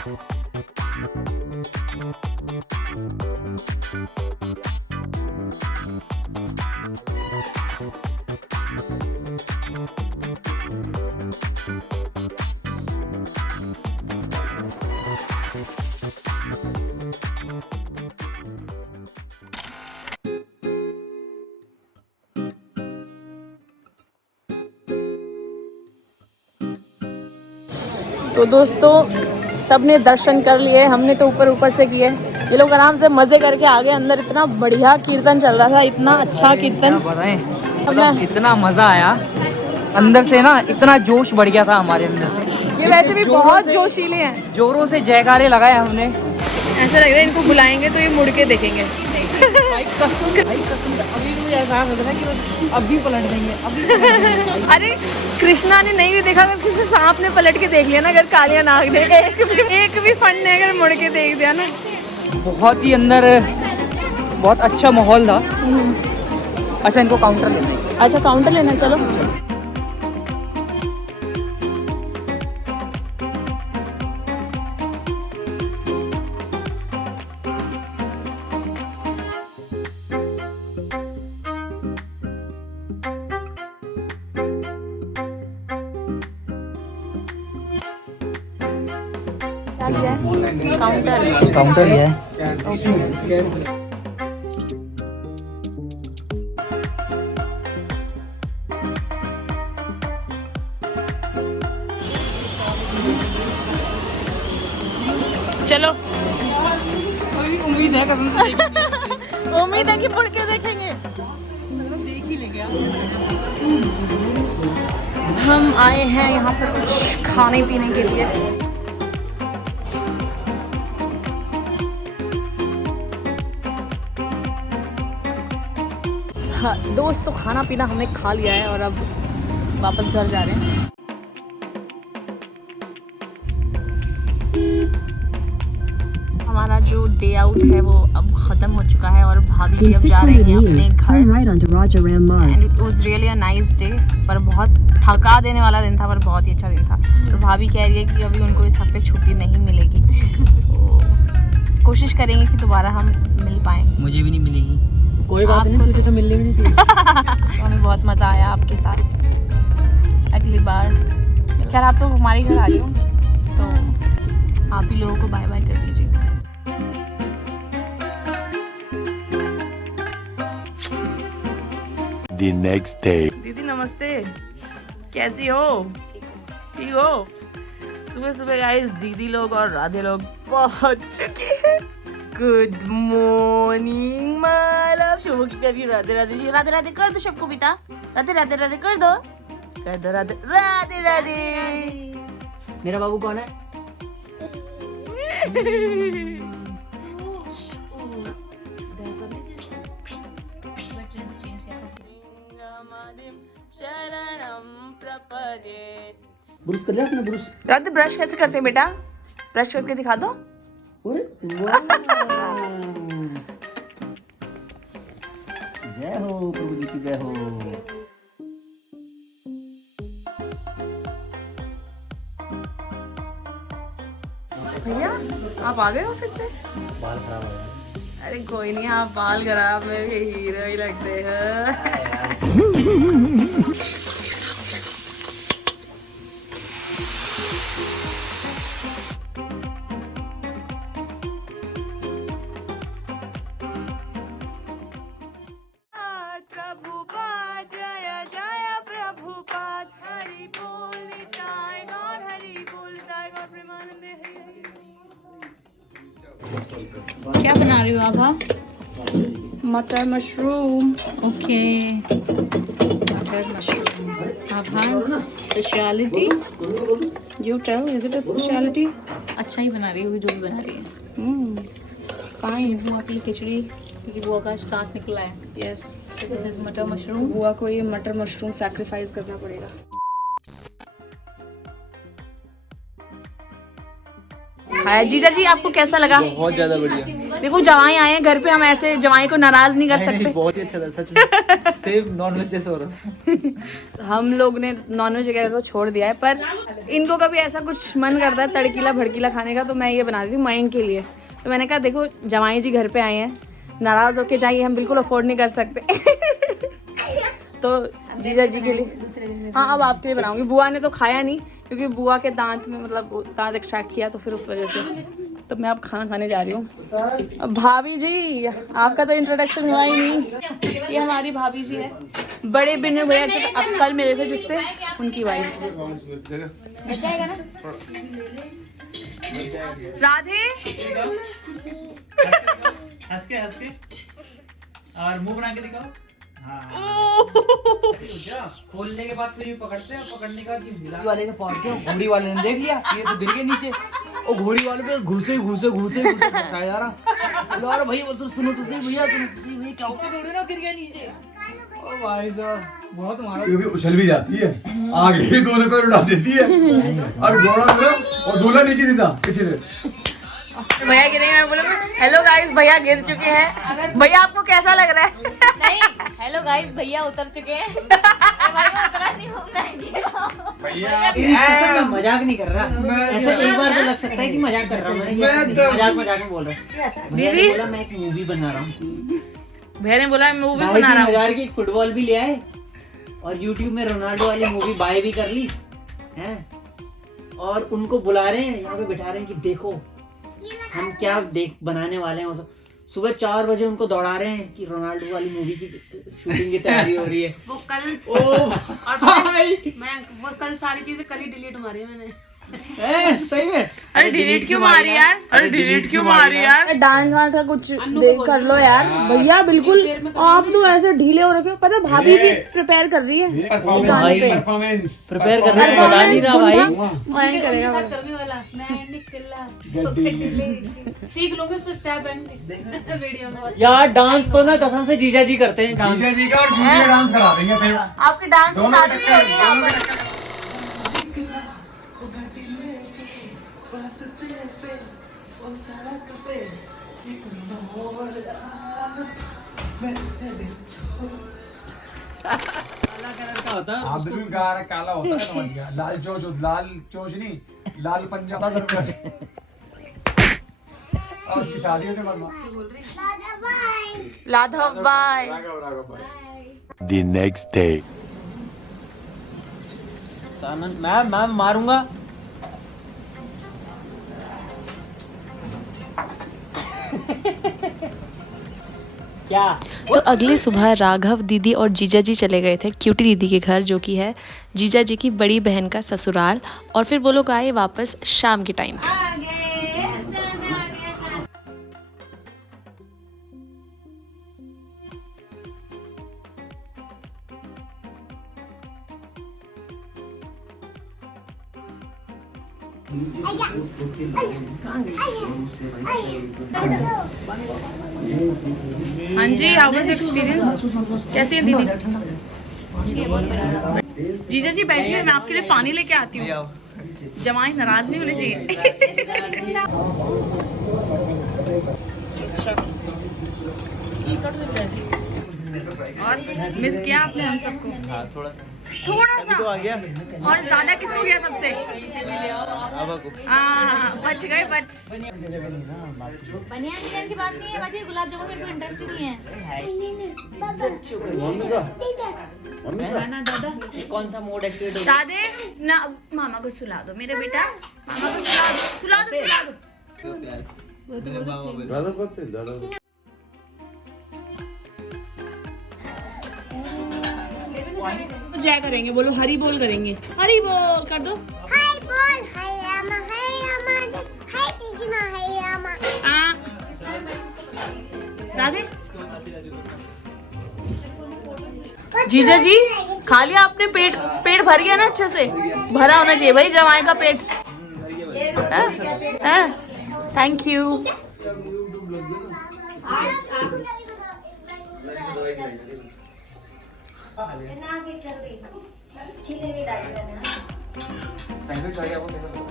तो दोस्तों सबने दर्शन कर लिए, हमने तो ऊपर ऊपर से किए। ये लोग आराम से मजे करके आ गए अंदर। इतना बढ़िया कीर्तन चल रहा था, इतना अच्छा कीर्तन, मतलब इतना मजा आया अंदर से ना, इतना जोश बढ़ गया था हमारे अंदर से। ये वैसे भी बहुत जोशीले हैं। जोरों से जयकारे लगाए हमने। ऐसा लग रहा है इनको बुलाएंगे तो ये मुड़ के देखेंगे। अभी मुझे एहसास होता है कि अभी पलट देंगे, अभी अरे कृष्णा ने नहीं भी देखा, अगर किसी सांप ने पलट के देख लिया ना, अगर कालिया नाग ने एक भी फंड ने अगर मुड़ के देख दिया ना। बहुत ही अंदर बहुत अच्छा माहौल था। अच्छा इनको काउंटर लेना है। अच्छा काउंटर लेना, चलो। काउंटर ही है। चलो उम्मीद है उम्मीद है कि मुड़ के देखेंगे। देख ही लेंगे। हम आए हैं यहाँ पर कुछ खाने पीने के लिए। हाँ दोस्तों, खाना पीना हमने खा लिया है और अब वापस घर जा रहे हैं। हमारा जो डे आउट है वो अब ख़त्म हो चुका है और भाभी जी अब जा रहे हैं अपने घर। And it was really a nice day, पर बहुत थका देने वाला दिन था, पर बहुत ही अच्छा दिन था। तो भाभी कह रही है कि अभी उनको इस हफ्ते छुट्टी नहीं मिलेगी, तो कोशिश करेंगे कि दोबारा हम मिल पाएँ। मुझे भी नहीं मिलेगी। कोई बात नहीं, तुझे तो मिलने भी नहीं चाहिए। तो हमें बहुत मज़ा आया आपके साथ। अगली बार खैर आप तो हमारे घर आ रही हो, तो आप ही लोगों को बाय बाय कर दीजिए। The next day. दीदी नमस्ते, कैसी हो? ठीक हो? सुबह सुबह गाइस दीदी लोग और राधे लोग पहुंच चुके हैं। Good morning my love. शुभ की प्यारी राधे राधे जी, राधे राधे कर दो सबको बेटा, राधे राधे राधे कर दो, कर दो राधे राधे राधे। मेरा बाबू कौन है? ब्रश कर लिया आपने? ब्रश राधे ब्रश कैसे करते हैं बेटा? ब्रश करके दिखा दो। जय हो प्रभु जी की जय हो। भैया आप आ गए ऑफिस से? बाल खराब हो गए। अरे कोई नहीं, आप बाल खराब में भी हीरो ही लगते हैं। क्या बना रही हो आप? मटर मशरूम। ओके, मटर mushroom. Abha speciality? You tell, is it a specialty? अच्छा ही बना रही है, जो भी बना रही है। Fine. बुआ की खिचड़ी, क्योंकि बुआ का स्टार्ट निकला है। Yes. दिस इज मटर मशरूम। बुआ को ये मटर मशरूम सैक्रिफाइस करना पड़ेगा। हाँ जीजा जी, आपको कैसा लगा? बहुत ज्यादा बढ़िया। देखो जवाई आए हैं घर पे, हम ऐसे जवाई को नाराज नहीं कर सकते। बहुत ही अच्छा था सच में, सेम नॉनवेज जैसा हो रहा था। हम लोग ने नॉनवेज वगैरह तो छोड़ दिया है, पर इनको कभी ऐसा कुछ मन करता है तड़कीला भड़कीला खाने का, तो मैं ये बनाती हूँ मयंक के लिए। तो मैंने कहा देखो जवाई जी घर पे आए हैं, नाराज होके जाइए, हम बिल्कुल अफोर्ड नहीं कर सकते। तो जीजा जी के लिए, हाँ अब आपके लिए बनाऊंगी। बुआ ने तो खाया नहीं क्योंकि बुआ के दांत में मतलब दांत एक्सट्रैक्ट किया, तो फिर उस वजह से तो मैं अब खाना खाने जा रही हूँ। अब भाभी जी आपका तो इंट्रोडक्शन हुआ ही नहीं। ये हमारी भाभी जी है, बड़े बिन्नू भैया जो अब कल मिले थे जिससे, उनकी वाइफ। राधे हंस के और मुंह बना के दिखाओ। खोलने के बाद फिर ये पकड़ते हैं, पकड़ने के बाद ये मिला वाले ने पहुंच गया, घोड़ी वाले ने देख लिया ये तो गिर गए नीचे, और घोड़ी वाले पे घुसे फंसाया जा रहा। अरे भाई सुनो तो सही भैया, सुनो तो सही भैया, क्या हुआ? घोड़ी ना गिर गया नीचे। ओ भाई साहब बहुत मारा, कभी उछल भी जाती है, आगे दोनों को उड़ा देती है, और घोड़ा और दूल्हा नीचे देता पीछे से। भैया गिरे, मैं बोला हेलो गाइस भैया गिर चुके हैं। भैया आपको कैसा लग रहा है? नहीं, हेलो गाइस, भैया उतर चुके हैं। भाई मैं उतरा नहीं हूं, भैया मजाक नहीं कर रहा, ऐसा एक बार तो लग सकता है कि मजाक कर रहा हूं, मैं मजाक में बोल रहा हूं। दीदी बोला मैं एक मूवी बना रहा हूं, भैया ने बोला मैं मूवी बना रहा हूं। 2000 की फुटबॉल भी ले आए और YouTube में रोनाल्डो वाली मूवी बाय भी कर ली हैं, और उनको बुला रहे हैं, यहाँ पे बिठा रहे हैं कि देखो हम क्या बनाने वाले हैं। सुबह 4 बजे उनको दौड़ा रहे हैं कि रोनाल्डो वाली मूवी की शूटिंग की तैयारी हो रही है। वो कल और भाई वो कल सारी चीजें कल ही डिलीट मारी मैंने। सही में? अरे डिलीट क्यों मारी यार? अरे डिलीट क्यों मारी यार? डांस वांस का कुछ देख कर लो यार भैया, बिल्कुल आप तो ऐसे ढीले हो रखे हो। पता भाभी भी प्रिपेयर कर रही है, परफॉर्मेंस प्रिपेयर कर रहे हैं, बता नहीं रहा भाई वही करेगा। करने वाला मैं निकला सीख लूंगी उस पे स्टेप एंड वीडियो में। यार डांस तो ना कसम से जीजा जी करते हैं, डांस जीजा जी का और जूलिया डांस करा देंगे फिर। आपके डांस की तारीफ भी होगी यहाँ पर। आप बिल्कुल काला होता है, समझ गया। लाल चोच नहीं, लाल पंजाब। और उसकी शादी होने लाधव बाय। The next day. मैं मारूंगा। क्या? तो अगली सुबह राघव दीदी और जीजा जी चले गए थे क्यूटी दीदी के घर, जो कि है जीजा जी की बड़ी बहन का ससुराल। और फिर वो लोग आए वापस शाम के टाइम पे। हाँ जी, हाउ वाज एक्सपीरियंस? कैसी है दीदी? जीजा जी बैठिए, मैं आपके लिए पानी लेके आती हूँ। जमाई नाराज नहीं होने चाहिए। और मिस किया आपने हम सबको? हाँ, थोड़ा सा तो आ गया। और ज्यादा किसको गया सबसे? हाँ बच गए बच। बनियान की बात नहीं है, बाकी गुलाब जामुन मेरे को इंटरेस्ट नहीं है। कौन सा मोड एक्टिवेट हो? दादे ना मामा को सुला दो मेरे बेटा, मामा को सुला दो। जय करेंगे, बोलो हरी बोल करेंगे, हरी बोल कर दो। हाय बोल, हाय रामा, हाय कृष्णा, हाय रामा। राधे जीजा जी खा लिया आपने? पेट भर गया ना? अच्छे से भरा होना चाहिए भाई जवाई का पेट। Thank you. सैंडविच आ गया, वो कैसा लगा?